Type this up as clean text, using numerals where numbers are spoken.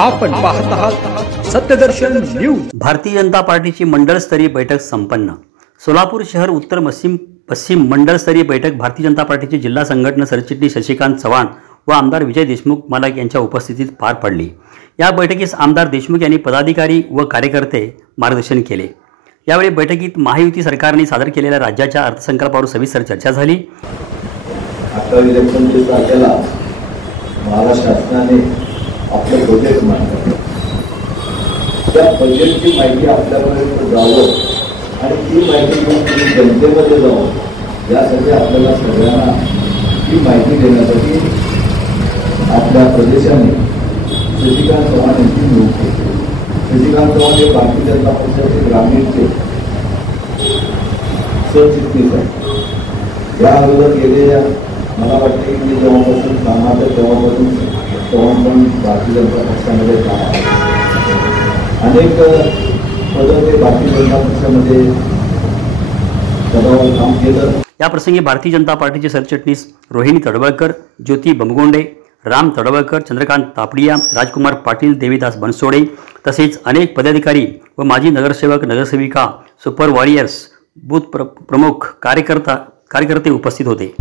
आपण पाहत आहात सत्यदर्शन न्यूज। भारतीय जनता पार्टीची मंडळस्तरीय बैठक संपन्न। सोलापूर शहर उत्तर पश्चिम मंडळस्तरीय बैठक भारतीय जनता पार्टीचे जिल्हा संघटना सरचिटणीस शशिकांत चव्हाण व आमदार विजय देशमुख मालक यांच्या उपस्थितीत पार पडली। या बैठकीस आमदार देशमुख यांनी पदाधिकारी व कार्यकर्ते मार्गदर्शन केले। यावेळी बैठकीत महायुती सरकारने सादर केलेल्या राज्याच्या अर्थसंकल्पावर सविस्तर चर्चा झाली। आता इलेक्शनच्या तारखेला महाराष्ट्र शासनाने आपले बजेट मांडले। त्या बजेटची माहिती आपल्यापर्यंत जावं आणि ती माहिती घेऊन जनतेमध्ये जावं यासाठी आपल्याला सगळ्यांना ही माहिती देण्यासाठी आपल्या प्रदेशाने शशिकांत चव्हाण यांची नियुक्ती केली। शशिकांत चव्हाण हे भारतीय जनता पक्षाचे ग्रामीणचे सरचिटणीस आहेत। या अगोदर गेलेल्या मला वाटते की जेव्हापासून कामाचं तेव्हापासून चव्हाण पण भारतीय जनता पक्षामध्ये काम अनेक पदं ते भारतीय जनता पक्षामध्ये पदावर काम केलं। या प्रसंगी भारतीय जनता पार्टीचे सरचिटणीस रोहिणी तडवळकर, ज्योती बमगोंडे, राम तडवळकर, चंद्रकांत तापडिया, राजकुमार पाटील, देवीदास बनसोडे तसेच अनेक पदाधिकारी व माजी नगरसेवक, नगरसेविका, सुपर वॉरियर्स, बूथ प्रमुख, कार्यकर्ते उपस्थित होते।